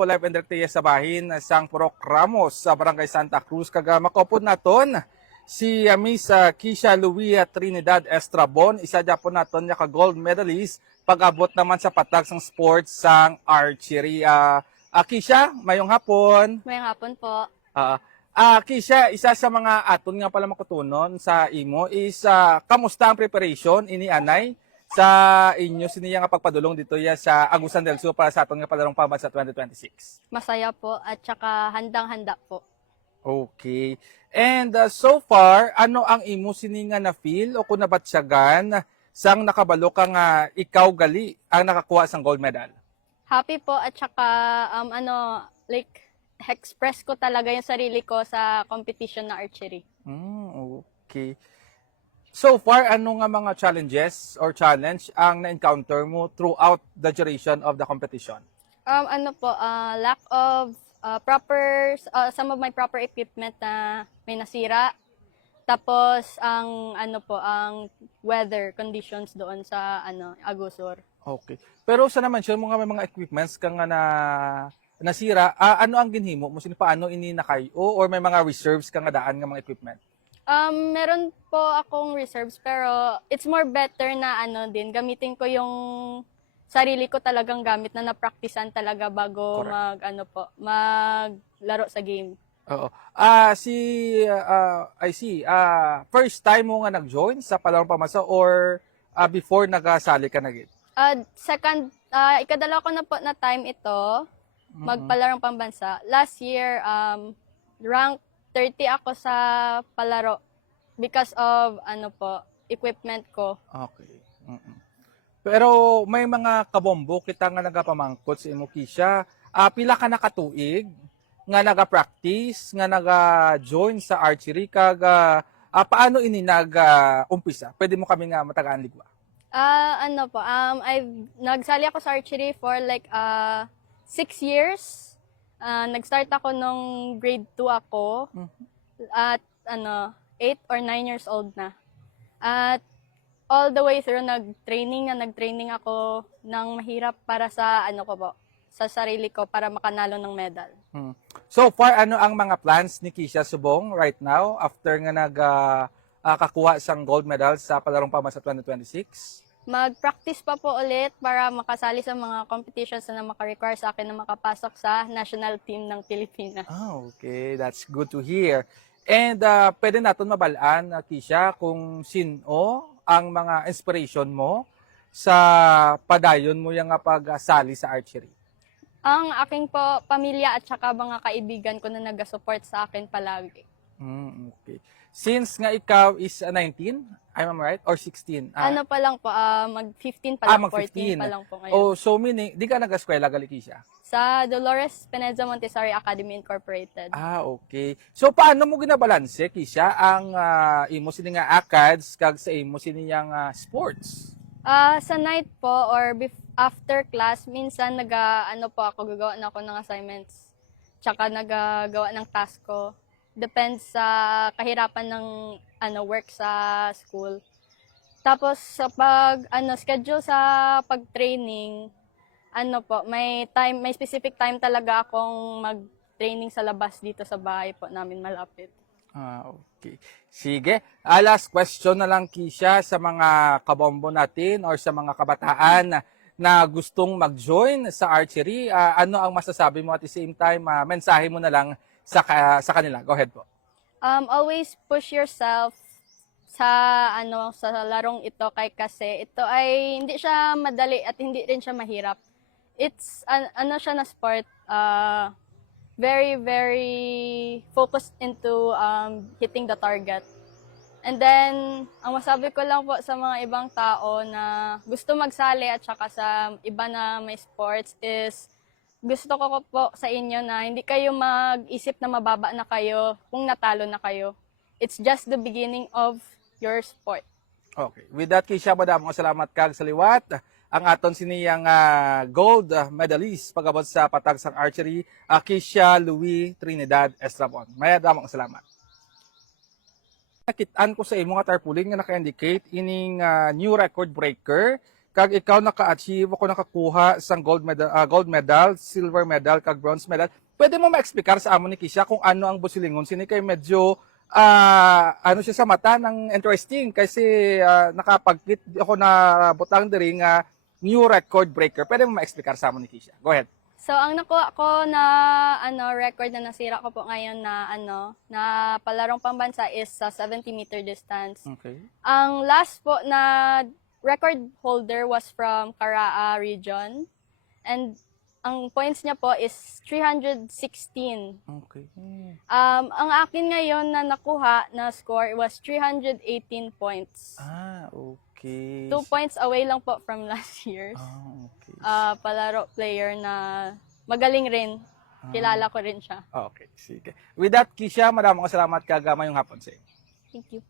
po live and direct sa bahin sang Purok Ramos sa Barangay Santa Cruz. Kaga makopod naton si Miss Kisha Louie Trinidad Estrabon. Isa dyan po naton niya ka-gold medalist pag-abot naman sa patag sang sports sang archery. Kisha, mayong hapon. Mayang hapon po. Kisha, isa sa mga aton nga pala makutunon sa imo is kamusta ang preparation ini anay sa inyo siniya nga pagpadulong dito ya sa Agusan del Sur para sa aton nga palarong pambansa 2026. Masaya po at saka handang-handa po. Okay. And so far, ano ang imo sini nga na feel o kung nabatsyagan sang nakabalo ka nga ikaw gali ang nakakuha sang gold medal? Happy po at saka express ko talaga yung sarili ko sa competition na archery. Okay. So far, ano nga mga challenges or challenge ang na-encounter mo throughout the duration of the competition? Lack of some of my proper equipment na may nasira. Tapos ang weather conditions doon sa Agusor. Okay. Pero sa naman siya mo nga may mga equipments ka nga na nasira, ano ang ginhimo mo? Sino paano ini nakayo or may mga reserves ka nga daan nga mga equipment? Meron po akong reserves pero it's more better na gamitin ko yung sarili ko talagang gamit na napraktisan talaga bago Correct. maglaro sa game. Oo. I see. First time mo nga nag-join sa palarong pamasa or before nagasali ka na gid? Ikadalawa ko na po na time ito magpalarong pambansa. Last year, rank 30 ako sa palaro because of equipment ko. Okay. Pero may mga kabombo kita nga nagapamangkot sa imo Kisha. Pila ka nakatuig nga naga-practice, nga naga-join sa archery kag paano ini nag-umpisa? Pwede mo kami nga matagaan ligwa. Nagsali ako sa archery for 6 years. Nag-start ako nung grade 2 ako. At 8 or 9 years old na. At all the way through nag-training ako ng mahirap para sa sa sarili ko para makanalo ng medal. So far, ano ang mga plans ni Kisha Subong right now after nga kakuha sang gold medal sa palarong pambansa 2026? Mag-practice pa po ulit para makasali sa mga competitions na maka-require sa akin na makapasok sa national team ng Pilipinas. Okay. That's good to hear. And pwede natin mabalaan, Kisha, kung sino ang mga inspiration mo sa padayon mo yung pagsali sa archery. Ang aking po pamilya at saka mga kaibigan ko na nag-support sa akin palagi. Okay. Since nga ikaw is 19, I'm right? Or 16? Pa lang po, mag-15 pa lang, mag-15. 14 pa lang po ngayon. Oh, so meaning, di ka nag-eskwela gali, Kisha? Sa Dolores Peneza Montessori Academy Incorporated. Okay. So paano mo ginabalanse, Kisha, ang imo sini nga ACADS kag sa imo sini nga sports? Sa night po or after class, minsan gagawa na ako ng assignments. Tsaka nagagawa ng task ko. Depends sa kahirapan ng work sa school. Tapos sa schedule sa pag-training, may specific time talaga akong mag-training sa labas dito sa bahay po namin malapit. Okay. Sige. Last question na lang, Kisha, sa mga kabombo natin or sa mga kabataan na gustong mag-join sa archery. Ano ang masasabi mo at the same time, mensahe mo na lang sa kanila? Go ahead po. Always push yourself sa larong ito kasi ito ay hindi siya madali at hindi rin siya mahirap. It's siya na sport, very very focused into hitting the target. And then ang masabi ko lang po sa mga ibang tao na gusto magsali at saka sa iba na may sports is gusto ko po sa inyo na hindi kayo mag-isip na mababa na kayo kung natalo na kayo. It's just the beginning of your sport. Okay. With that, Kisha, madamong salamat kag sa liwat. Ang aton siniyang gold medalist pagabot sa patag sang archery, Kisha Louie Trinidad Estrabon. Madamong salamat. Nakitaan ko sa imo nga tarpaulin nga naka-indicate ining new record breaker kag ikaw naka-achieve ako nakakuha sang gold medal, silver medal kag bronze medal. Pwede mo ma-explicar sa amon ni Kisha kung ano ang busilingon sini kay medyo ano siya sa mata ng interesting kasi nakapagkit ako na butang diri nga new record breaker. Pwede mo ma-explicar sa amon ni Kisha. Go ahead. So, ang nakuha ko na record na nasira ko po ngayon na palarong pambansa is sa 70-meter distance. Okay. Ang last po na record holder was from Caraa region. And ang points niya po is 316. Okay. Ang akin ngayon na nakuha na score was 318 points. Okay. 2 points away lang po from last year's. Okay. Palaro player na magaling rin. Kilala ko rin siya. Okay, sige. With that, Kisha, maraming salamat kagamay yung hapon sa iyo. Thank you.